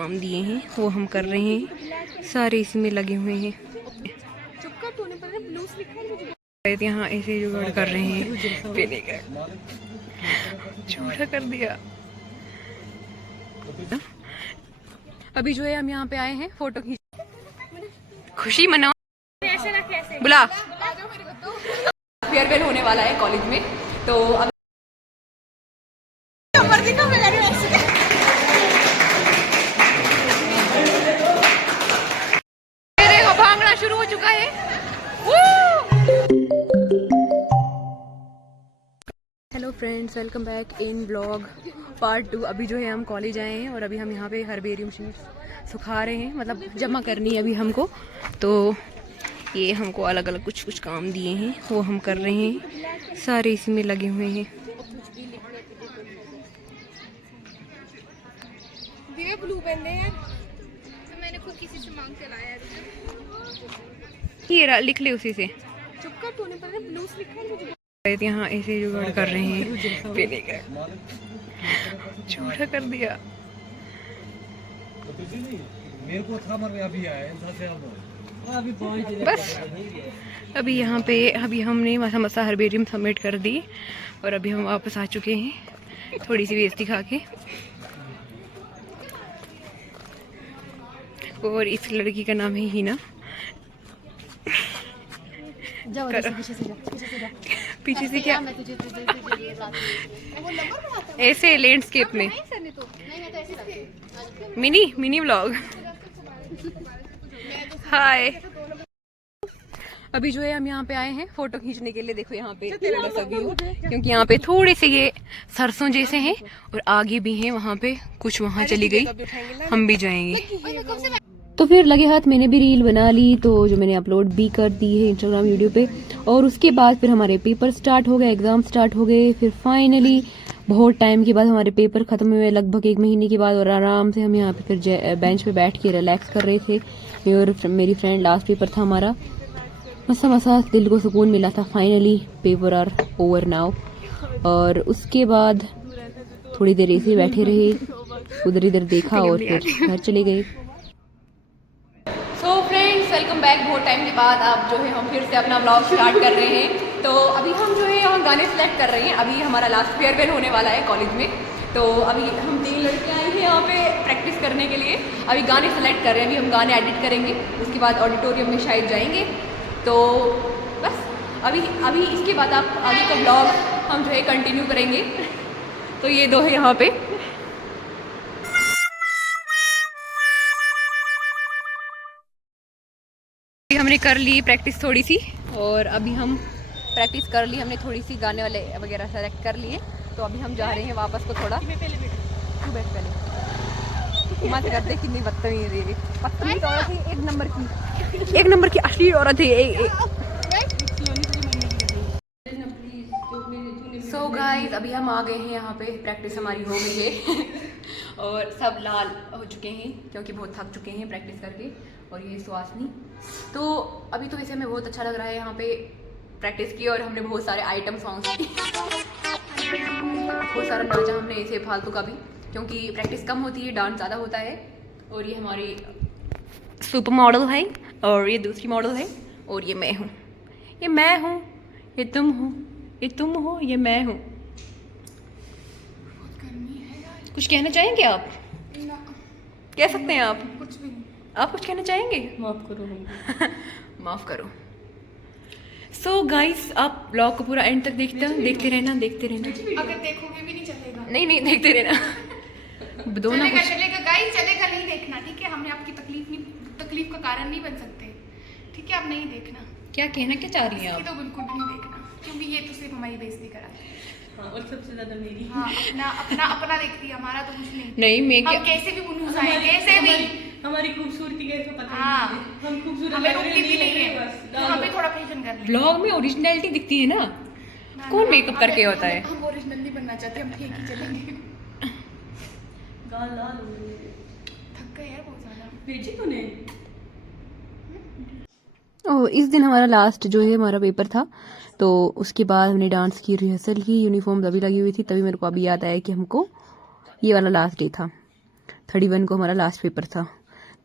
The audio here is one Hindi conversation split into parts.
काम दिए हैं वो हम कर रहे हैं, सारे इसी में लगे हुए हैं। यहाँ ऐसे जुगाड़ कर रहे हैं, पीने का झूठा कर दिया। अभी जो है हम यहाँ पे आए हैं फोटो खींच, खुशी मनाओ, बुला। फेयरवेल होने वाला है कॉलेज में, तो अब देखो भांगना शुरू हो चुका है। Hello friends, welcome back in blog part 2। अभी जो है हम कॉलेज आए हैं और अभी हम यहाँ पे हर्बेरियम शीट्स सुखा रहे हैं, मतलब जमा करनी है अभी हमको। तो ये हमको अलग अलग कुछ कुछ काम दिए हैं वो हम कर रहे हैं, सारे इसी में लगे हुए हैं। ब्लू पेन दे यार, तो मैंने खुद किसी से मांग के लाया है। ये लिख ले उसी से। चुप कर, तूने पता ब्लू लिखा है मुझे। यहाँ ऐसे जुगाड़ कर रहे हैं, पीने का झूठा कर दिया। मेरे को था मर अभी आया बस अभी यहाँ पे अभी हमने मसा हर्बेरियम सबमिट कर दी और अभी हम वापस आ चुके हैं थोड़ी सी बेइज्जती खा के। और इस लड़की का नाम है हीना। पीछे से क्या ऐसे लैंडस्केप में मिनी व्लॉग। हाय, अभी जो है हम यहाँ पे आए हैं फोटो खींचने के लिए। देखो यहाँ पे क्योंकि यहाँ पे थोड़े से ये सरसों जैसे हैं और आगे भी हैं, वहाँ पे कुछ वहाँ चली गई, हम भी जाएंगे। तो फिर लगे हाथ मैंने भी रील बना ली, तो जो मैंने अपलोड भी कर दी है इंस्टाग्राम वीडियो पे। और उसके बाद फिर हमारे पेपर स्टार्ट हो गए, एग्जाम स्टार्ट हो गए। फिर फाइनली बहुत टाइम के बाद हमारे पेपर खत्म हुए, लगभग 1 महीने के बाद। और आराम से हम यहाँ पे फिर बेंच पे बैठ के रिलैक्स कर रहे थे। और मेरी फ्रेंड, लास्ट पेपर था हमारा, मसा दिल को सुकून मिला था। Finally paper are over now. और उसके बाद थोड़ी देर ऐसे बैठे रहे, उधर इधर देखा और फिर घर चले गए। So friends, welcome back. बहुत टाइम के बाद अब जो है हम फिर से अपना ब्लॉग स्टार्ट कर रहे हैं। तो अभी हम जो है यहाँ गाने सेलेक्ट कर रहे हैं। अभी हमारा लास्ट फेयरवेल होने वाला है कॉलेज में, तो अभी हम 3 लड़कियाँ आई हैं यहाँ पे प्रैक्टिस करने के लिए। अभी गाने सेलेक्ट कर रहे हैं, अभी हम गाने एडिट करेंगे, उसके बाद ऑडिटोरियम में शायद जाएंगे। तो बस अभी इसके बाद आप आगे का ब्लॉग हम जो है कंटिन्यू करेंगे। तो ये 2 है यहाँ पे। हमने कर ली प्रैक्टिस थोड़ी सी, और अभी हम प्रैक्टिस कर ली हमने थोड़ी सी, गाने वाले वगैरह सेलेक्ट कर लिए। तो अभी हम जा रहे हैं वापस को थोड़ा। तू बैठ पहले, मत कर दे, कितनी बदतमीज है, बदतमीज औरत है, एक नंबर की असली औरत है। सो गाइस, अभी हम आ गए हैं यहाँ पे, प्रैक्टिस हमारी हो गई है और सब लाल हो चुके हैं क्योंकि बहुत थक चुके हैं प्रैक्टिस करके। और ये सुहासनी, तो अभी तो वैसे हमें बहुत अच्छा लग रहा है यहाँ पे प्रैक्टिस की। और हमने बहुत सारे आइटम सॉन्ग्स बहुत सारा नाचा हमने ऐसे फालतू का भी, क्योंकि प्रैक्टिस कम होती है, डांस ज़्यादा होता है। और ये हमारी सुपर मॉडल है, और ये दूसरी मॉडल है, और ये मैं हूँ, ये मैं हूँ, ये तुम हो, ये तुम हो, ये मैं हूँ। कुछ कहना चाहेंगे आप? कह सकते हैं आप कुछ भी। आप कुछ कहना चाहेंगे? माफ़ करो माफ़ करो। सो गाइस, आप ब्लॉग को पूरा एंड तक देखते रहना। अगर देखोगे भी नहीं चलेगा। नहीं देखते रहना। चलेगा गाइस, चलेगा, नहीं देखना, ठीक है? हमने आपकी तकलीफ का कारण नहीं बन सकते, ठीक है? आप नहीं देखना। क्या कहना क्या चाह रही हैं आप? तो बिल्कुल भी नहीं देखना, क्योंकि ये तो सिर्फ हमारी बेइज्जती कराती है। हाँ, और सबसे ज्यादा मेरी। हाँ, अपना देखती है, हमारा तो कुछ नहीं, मैं हम कैसे भी बुनूस आए, कैसे भी हमारी खूबसूरती का इसको पता हाँ, नहीं है। हम खूबसूरत हमें रुकती भी नहीं है, तो हम भी थोड़ा फैशन कर लें। ब्लॉग में ओरिजिनलिटी दिखती है ना, कौन मेकअप करके होता है? हम ओरिजिनल नहीं बनना चाहते, हम फेक ही चलेंगे। गाल लाल हो गई। थक गए यार बहुत ज्यादा। भेजी तूने? इस दिन हमारा लास्ट जो है हमारा पेपर था, तो उसके बाद हमने डांस की, रिहर्सल की, यूनिफॉर्म अभी लगी हुई थी। तभी मेरे को अभी याद आया कि हमको ये वाला लास्ट डे था। 31 को हमारा लास्ट पेपर था।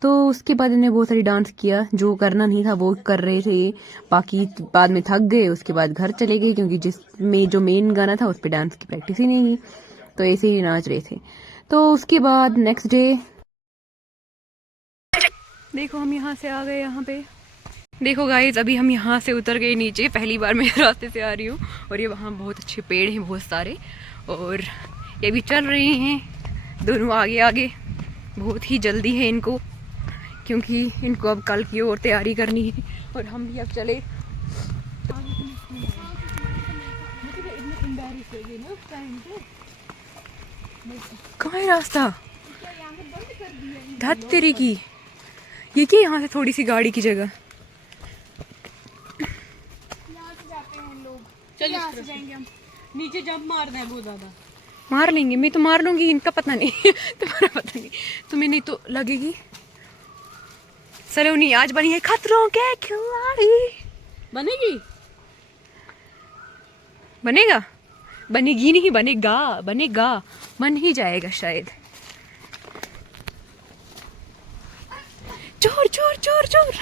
तो उसके बाद इन्हें बहुत सारी डांस किया, जो करना नहीं था वो कर रहे थे, बाकी बाद में थक गए, उसके बाद घर चले गए क्योंकि जिसमें जो मेन गाना था उस पर डांस की प्रैक्टिस ही नहीं थी, तो ऐसे ही नाच रहे थे। तो उसके बाद नेक्स्ट डे देखो हम यहाँ से आ गए। यहाँ पे देखो गाइज, अभी हम यहाँ से उतर गए नीचे, पहली बार मैं रास्ते से आ रही हूँ, और ये वहाँ बहुत अच्छे पेड़ हैं बहुत सारे, और ये भी चल रहे हैं दोनों आगे आगे। बहुत ही जल्दी है इनको, क्योंकि इनको अब कल की ओर तैयारी करनी है, और हम भी अब चले। कहाँ है रास्ता? धत तेरी की, ये क्या यहाँ से थोड़ी सी गाड़ी की जगह। चलो जाएंगे हम नीचे, जंप मारना है बहुत ज्यादा। मार लेंगे, मैं तो मार लूंगी, इनका पता नहीं तुम्हारा पता नहीं, तुम्हें नहीं तो लगेगी। सलोनी आज बनी है खतरों के खिलाड़ी। बनेगी? बनेगा? बनेगी नहीं, बनेगा, बनेगा, बन ही जाएगा शायद। चोर चोर चोर चोर,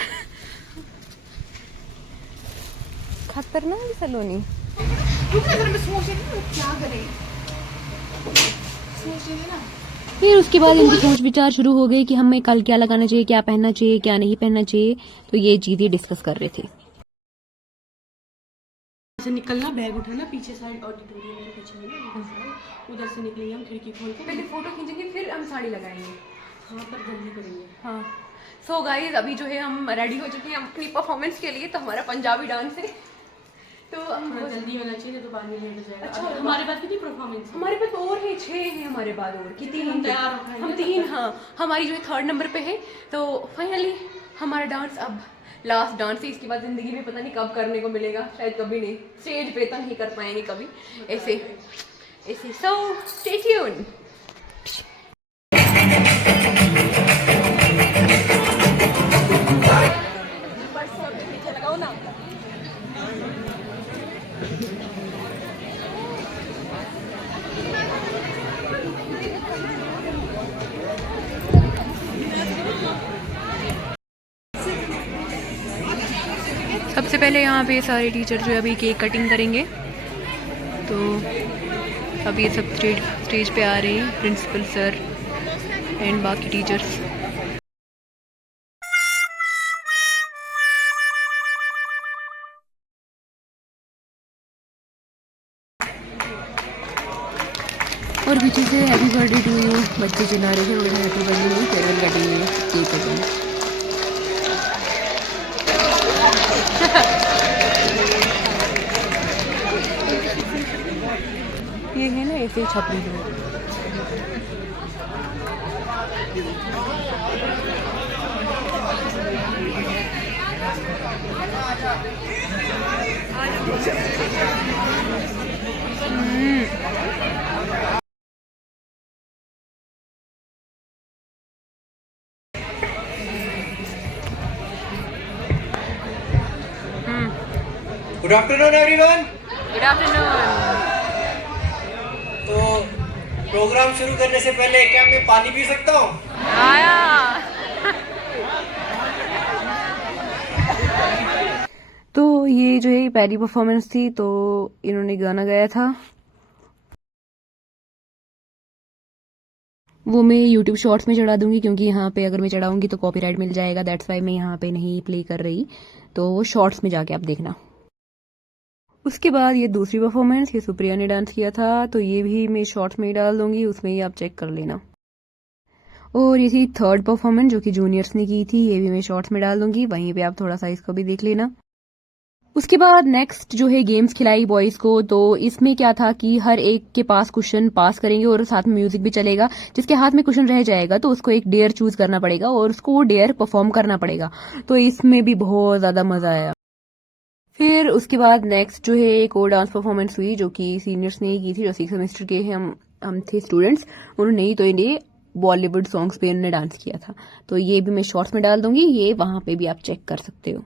खतरनाक सलोनी। फिर उसके बाद इनकी सोच विचार शुरू हो गई कि हमें कल क्या लगाना चाहिए, क्या पहनना चाहिए, क्या नहीं पहनना चाहिए, तो ये चीजें डिस्कस कर रहे थे। से निकलना, बैग उठाना, पीछे साइड ऑडिटोरियम के पीछे है ना, उधर से निकलेंगे हम खिड़की खोल के। पहले फोटो खींचेंगे, फिर हम साड़ी लगाएंगे। हाँ पर जल्दी करेंगे। हाँ सो गाइज, अभी जो है हम रेडी हो चुके हैं अपनी परफॉर्मेंस के लिए। तो हमारा पंजाबी डांस है, तो हम जल्दी होना चाहिए तो बाद में लेट हो जाएगा। अच्छा, हमारे पास कितनी परफॉर्मेंस है? हमारे पास और है 6 है हमारे बाद, और कितनी हम तैयार हो गए, हम 3, हाँ हमारी जो है 3rd नंबर पे है। तो फाइनली हमारा डांस अब लास्ट डांस है, इसके बाद जिंदगी में पता नहीं कब करने को मिलेगा, शायद कभी नहीं, स्टेज पे तो नहीं कर पाएंगे कभी ऐसे ऐसे। So stay tune. सबसे पहले यहाँ पे सारे टीचर जो है अभी केक कटिंग करेंगे। तो अब ये सब स्टेज पे आ रहे हैं, प्रिंसिपल सर एंड बाकी टीचर्स। और पीछे से हैप्पी बर्थडे टू यू बच्चे चिल्ला रहे थे, उन्होंने हैप्पी बर्थडे नहीं, फेयरवेल कटेंगे, केक कटेंगे। ये है ना ऐसे छपरी लोग। Good afternoon everyone. Good afternoon. तो प्रोग्राम शुरू करने से पहले क्या मैं पानी पी सकता हूँ? आया। तो ये जो है पहली परफॉर्मेंस थी, तो इन्होंने गाना गाया था, वो मैं YouTube शॉर्ट्स में चढ़ा दूंगी, क्योंकि यहाँ पे अगर मैं चढ़ाऊंगी तो कॉपीराइट मिल जाएगा, दैट्स वाई मैं यहाँ पे नहीं प्ले कर रही, तो वो शॉर्ट्स में जाके आप देखना। उसके बाद ये दूसरी परफॉर्मेंस, ये सुप्रिया ने डांस किया था, तो ये भी मैं शॉर्ट्स में ही डाल दूंगी, उसमें ही आप चेक कर लेना। और ये थी 3rd परफॉर्मेंस जो कि जूनियर्स ने की थी, ये भी मैं शॉर्ट्स में डाल दूंगी, वहीं पे आप थोड़ा सा इसको भी देख लेना। उसके बाद नेक्स्ट जो है गेम्स खिलाई बॉयज को, तो इसमें क्या था कि हर एक के पास क्वेश्चन पास करेंगे और साथ में म्यूजिक भी चलेगा। जिसके हाथ में क्वेश्चन रह जाएगा तो उसको एक डेयर चूज करना पड़ेगा और उसको वो डेयर परफॉर्म करना पड़ेगा। तो इसमें भी बहुत ज्यादा मजा आया। फिर उसके बाद नेक्स्ट जो है एक और डांस परफॉर्मेंस हुई जो कि सीनियर्स ने की थी, जो 6th सेमेस्टर के हम थे स्टूडेंट्स, उन्होंने ही तो इन्हें बॉलीवुड सॉन्ग्स पे उन्होंने डांस किया था। तो ये भी मैं शॉर्ट्स में डाल दूंगी, ये वहां पे भी आप चेक कर सकते हो।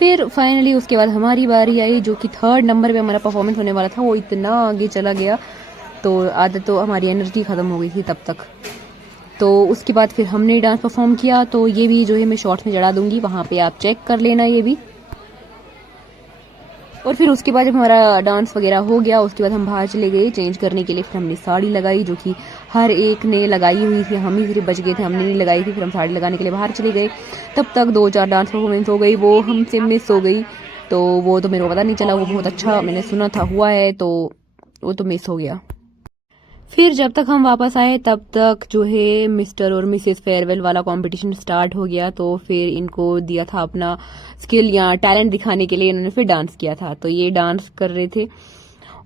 फिर फाइनली उसके बाद हमारी बारी आई, जो कि 3rd नंबर पे हमारा परफॉर्मेंस होने वाला था। वो इतना आगे चला गया तो आधा तो हमारी एनर्जी ख़त्म हो गई थी तब तक। तो उसके बाद फिर हमने डांस परफॉर्म किया, तो ये भी जो है मैं शॉर्ट्स में चढ़ा दूंगी, वहाँ पे आप चेक कर लेना ये भी। और फिर उसके बाद जब हमारा डांस वगैरह हो गया, उसके बाद हम बाहर चले गए चेंज करने के लिए। फिर हमने साड़ी लगाई, जो कि हर एक ने लगाई हुई थी, हम ही सिर्फ बच गए थे, हमने नहीं लगाई थी। फिर हम साड़ी लगाने के लिए बाहर चले गए। तब तक 2-4 डांस परफॉर्मेंस हो गई, वो हमसे मिस हो गई। तो वो तो मेरे को पता नहीं चला, वो बहुत अच्छा मैंने सुना था हुआ है, तो वो तो मिस हो गया। फिर जब तक हम वापस आए तब तक जो है मिस्टर और मिसेस फेयरवेल वाला कंपटीशन स्टार्ट हो गया। तो फिर इनको दिया था अपना स्किल या टैलेंट दिखाने के लिए, इन्होंने फिर डांस किया था। तो ये डांस कर रहे थे,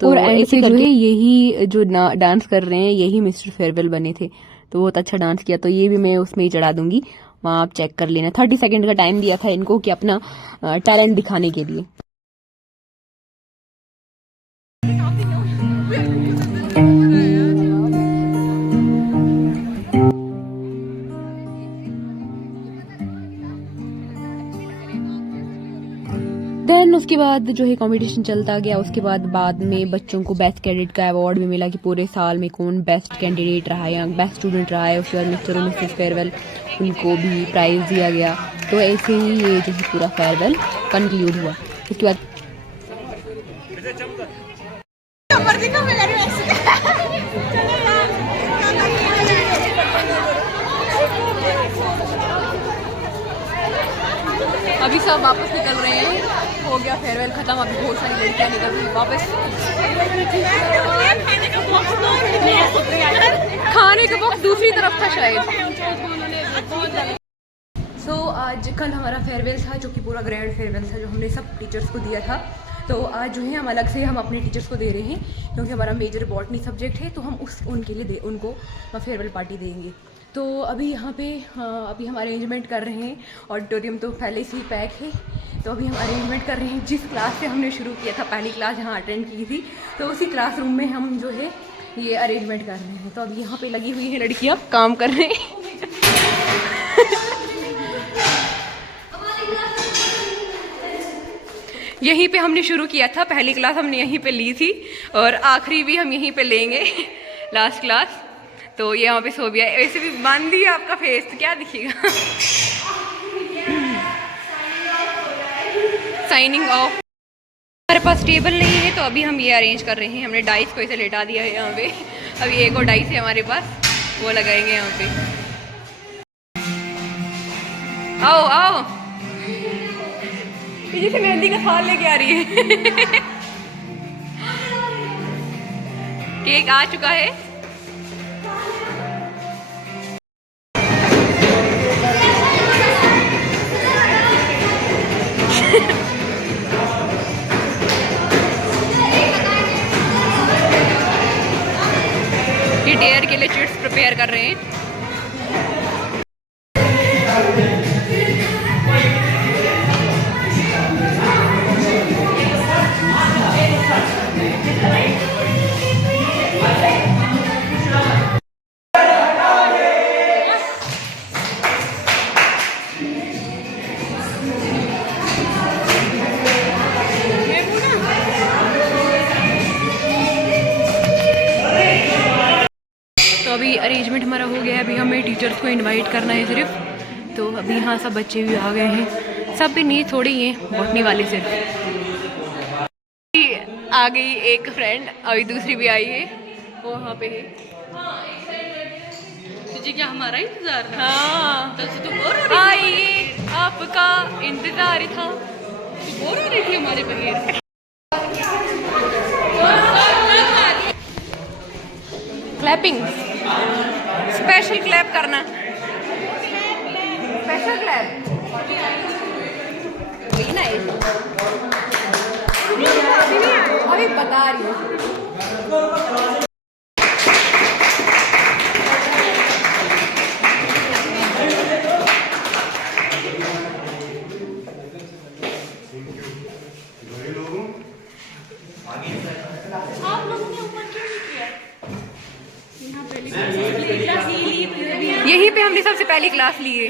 तो और ऐसे जो है यही जो डांस कर रहे हैं यही मिस्टर फेयरवेल बने थे। तो बहुत अच्छा डांस किया, तो ये भी मैं उसमें ही चढ़ा दूंगी, वहाँ आप चेक कर लेना। 30 सेकेंड का टाइम दिया था इनको कि अपना टैलेंट दिखाने के लिए। देन उसके बाद जो है कंपटीशन चलता गया। उसके बाद में बच्चों को बेस्ट कैडेट का अवार्ड भी मिला कि पूरे साल में कौन बेस्ट कैंडिडेट रहा है या बेस्ट स्टूडेंट रहा है। उसके बाद मिस्टर और मिसेस फेयरवेल उनको भी प्राइज दिया गया। तो ऐसे ही ये जो है पूरा फेयरवेल कंक्लूड हुआ। उसके बाद अभी सब वापस निकल रहे हैं, हो गया फेयरवेल खत्म। अभी बहुत सारी लड़कियां निकल रही वापस। खाने का बॉक्स दूसरी तरफ था शायद। सो आज कल हमारा फेयरवेल था, जो कि पूरा ग्रैंड फेयरवेल था, जो हमने सब टीचर्स को दिया था। तो आज जो है हम अलग से हम अपने टीचर्स को दे रहे हैं, क्योंकि हमारा मेजर बॉटनी सब्जेक्ट है, तो हम उनके लिए उनको फेयरवेल पार्टी देंगे। तो अभी यहाँ पे अभी हम अरेंजमेंट कर रहे हैं। ऑडिटोरियम तो पहले से ही पैक है, तो अभी हम अरेंजमेंट कर रहे हैं। जिस क्लास से हमने शुरू किया था, पहली क्लास जहाँ अटेंड की थी, तो उसी क्लासरूम में हम जो है ये अरेंजमेंट कर रहे हैं। तो अभी यहाँ पे लगी हुई है लड़कियाँ, काम कर रहे हैं। यहीं पे हमने शुरू किया था, पहली क्लास हमने यहीं पे ली थी और आखिरी भी हम यहीं पे लेंगे, लास्ट क्लास। तो ये यहाँ पे सो भी है। वैसे भी बांध दिया आपका फेस, तो क्या दिखेगा। Signing off. हमारे पास टेबल नहीं है, तो अभी हम ये अरेंज कर रहे हैं। हमने डाइस को ऐसे लेटा दिया है यहाँ पे। अभी एक और डाइस है हमारे पास, वो लगाएंगे यहाँ पे। आओ आओ, जैसे मेहंदी का थाल लेके आ रही है। केक आ चुका है। ये डेयर के लिए चिट्स प्रिपेयर कर रहे हैं। अभी अरेंजमेंट हमारा हो गया है। अभी हमें टीचर्स को इनवाइट करना है सिर्फ। तो अभी यहाँ सब बच्चे भी आ गए हैं, सब भी नहीं, थोड़े ही हैं, बॉटनी वाले सिर्फ। आ गई एक फ्रेंड, अभी दूसरी भी आई है, वो वहाँ पे है। तुझे क्या हमारा इंतजार था? हाँ, तब से तो बोर हो रही आइए, आपका इंतजार था। थी, बोर हो रही थी हमारे बगैर। क्लैपिंग, स्पेशल क्लैप करना, स्पेशल क्लैप। वही ना, अभी बता रही हूँ। यहीं पे हमने सबसे पहली क्लास ली है।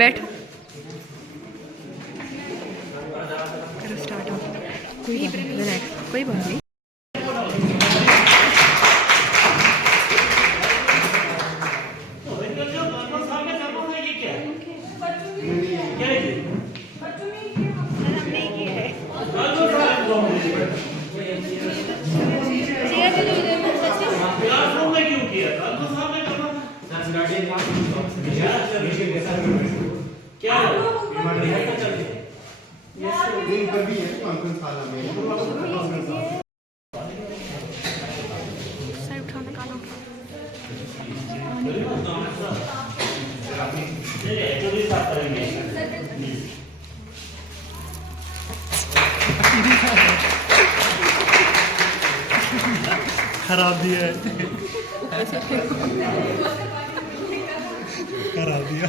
बैठो, करो स्टार्ट। कोई बात नहीं, रिलैक्स, कोई बात नहीं। खराब दिया है, खराब दिया।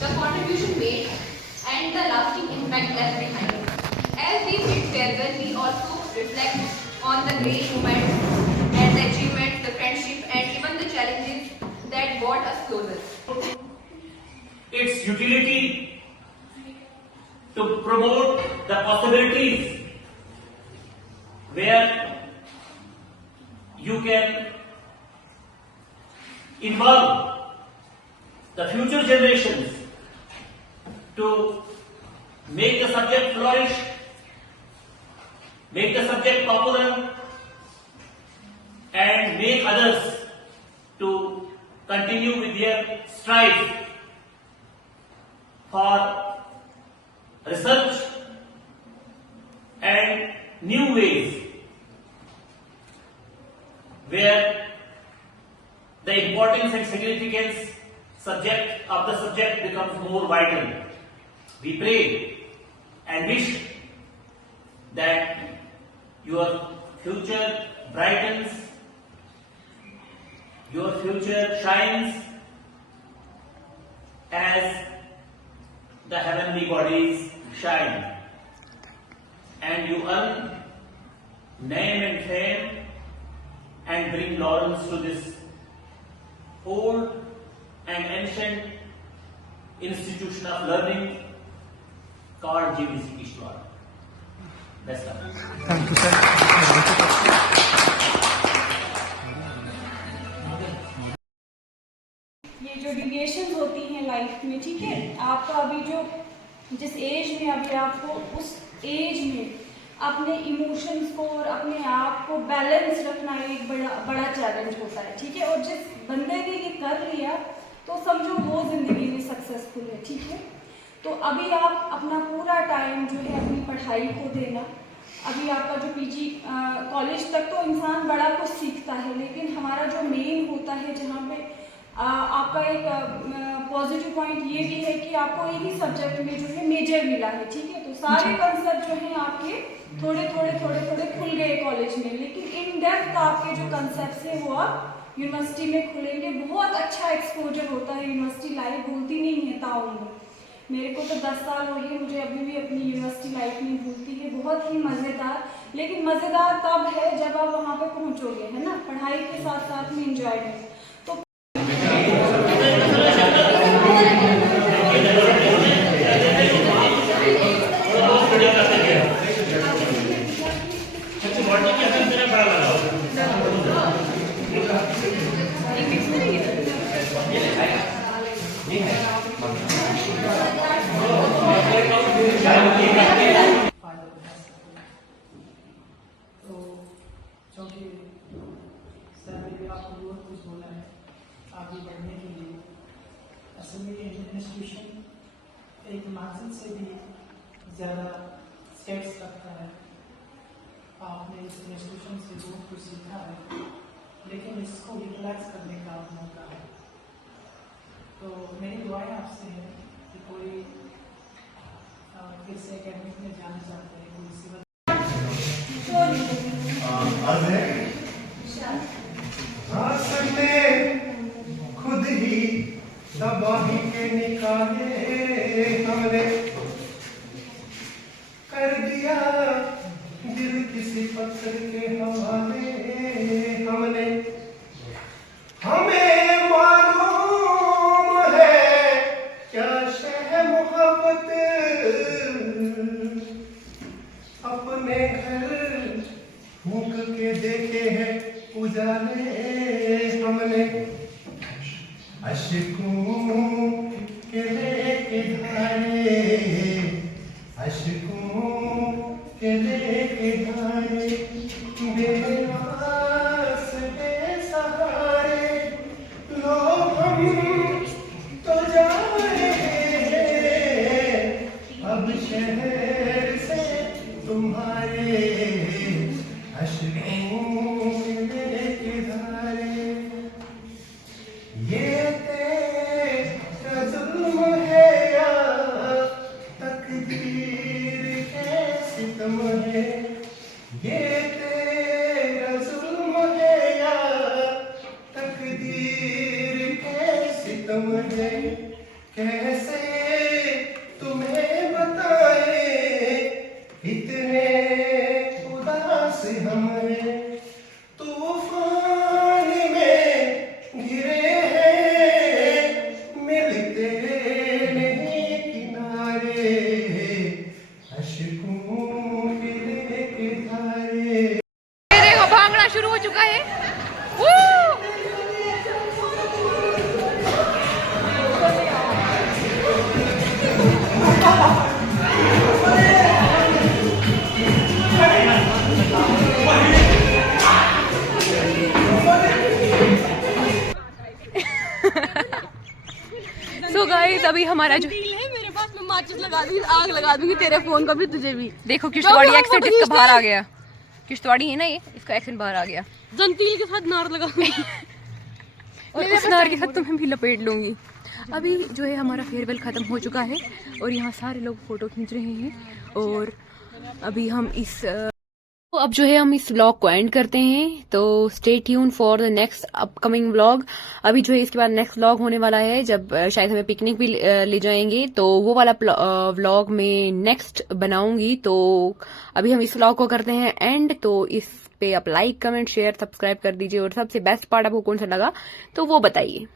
The contribution made and the lasting impact left behind. As we meet farewell, we also reflect on the great moments and the achievements, the friendship, and even the challenges that brought us closer. Its utility to promote the possibilities where you can involve the future generations to make the subject flourish, make the subject popular, and make others to continue with their strive for research and new ways where the importance and significance of the subject becomes more vital. We pray and wish that your future brightens, your future shines as the heavenly bodies shine, and you earn name and fame and bring laurels to this old and ancient institution of learning called GVC Kishtwar. Best of luck. Thank you sir. ये जो डिविएशन होती हैं लाइफ में, ठीक है, आपका अभी जो जिस एज में अभी आपको उस एज में अपने इमोशंस को और अपने आप को बैलेंस रखना एक बड़ा चैलेंज होता है, ठीक है। और जिस बंदे ने ये कर लिया तो समझो वो ज़िंदगी में सक्सेसफुल है, ठीक है। तो अभी आप अपना पूरा टाइम जो है अपनी पढ़ाई को देना। अभी आपका जो पीजी कॉलेज तक तो इंसान बड़ा कुछ सीखता है, लेकिन हमारा जो मेन होता है जहाँ पे आपका एक पॉजिटिव पॉइंट ये भी है कि आपको एक ही सब्जेक्ट में जो है मेजर मिला है, ठीक है। तो सारे कंसेप्ट जो हैं आपके थोड़े खुल गए कॉलेज में, लेकिन इन डेप्थ आपके जो कंसेप्ट है वो आप यूनिवर्सिटी में खुलेंगे। बहुत अच्छा एक्सपोजर होता है, यूनिवर्सिटी लाइफ भूलती नहीं है ताउम्र। मेरे को तो 10 साल हो गए, मुझे अभी भी अपनी यूनिवर्सिटी लाइफ नहीं भूलती है। बहुत ही मज़ेदार, लेकिन मज़ेदार तब है जब आप वहाँ पे पहुँचोगे, है ना, पढ़ाई के साथ साथ में इंजॉयमेंट। तो क्योंकि सर ने आपको बहुत कुछ बोला है आगे बढ़ने के लिए। असल में ये इंस्टीट्यूशन एक मार्जिन से भी ज़्यादा स्टेप्स रखता है। आपने इस इंस्टीट्यूशन से बहुत कुछ सीखा है, लेकिन इसको यूटिलाइज करने का आप मौका है। तो मेरी दुआएं आपसे है कि कोई फिर से एकेडमिक में जाना चाहते हैं, कोई सिविल हमने खुद ही तबाही के निकाले, हमने कर दिया दिल किसी पत्थर के हवाले, हमने हमें मालूम है क्या शह मोहब्बत, अपने घर फूंक के देखे हैं उजाले, हमने अश्कों के लेके धारे, अश्कों के लेके धारे, बेआस बेसहारे लोग हम तो जा रहे हैं अब शहर से तुम्हारे, अश्कों के लेके धारे। ये तेरा जुल्म है या तकदीर के सितम है, ये तेरा जुल्म है या तकदीर के सितम है, कैसे तुम्हें बताए इतने उदास हम हैं, तूफान में घिरे हैं मिलते नहीं किनारे, अश्कों के लेके धारे। ये देखो भांगड़ा शुरू हो चुका है। सो गाइस अभी हमारा जो मेरे पास में माचिस लगा दूंगी, आग लगा दूंगी तेरे फोन को भी, तुझे भी। देखो किश्तवाड़ी एक्सेंट इसका बाहर आ गया, किश्तवाड़ी है ना ये, इसका एक्सेंट बाहर आ गया। जंतील के साथ नार लगा दूंगी और उस नार के साथ तुम्हें भी लपेट लूंगी। अभी जो है हमारा फेयरवेल ख़त्म हो चुका है और यहाँ सारे लोग फ़ोटो खींच रहे हैं और अभी हम इस तो अब जो है हम इस व्लॉग को एंड करते हैं। तो stay tune for the next upcoming vlog. अभी जो है इसके बाद नेक्स्ट व्लॉग होने वाला है जब शायद हमें पिकनिक भी ले जाएंगे, तो वो वाला व्लॉग में नेक्स्ट बनाऊंगी। तो अभी हम इस व्लॉग को करते हैं एंड। तो इस पे आप लाइक कमेंट शेयर सब्सक्राइब कर दीजिए और सबसे बेस्ट पार्ट आपको कौन सा लगा तो वो बताइए।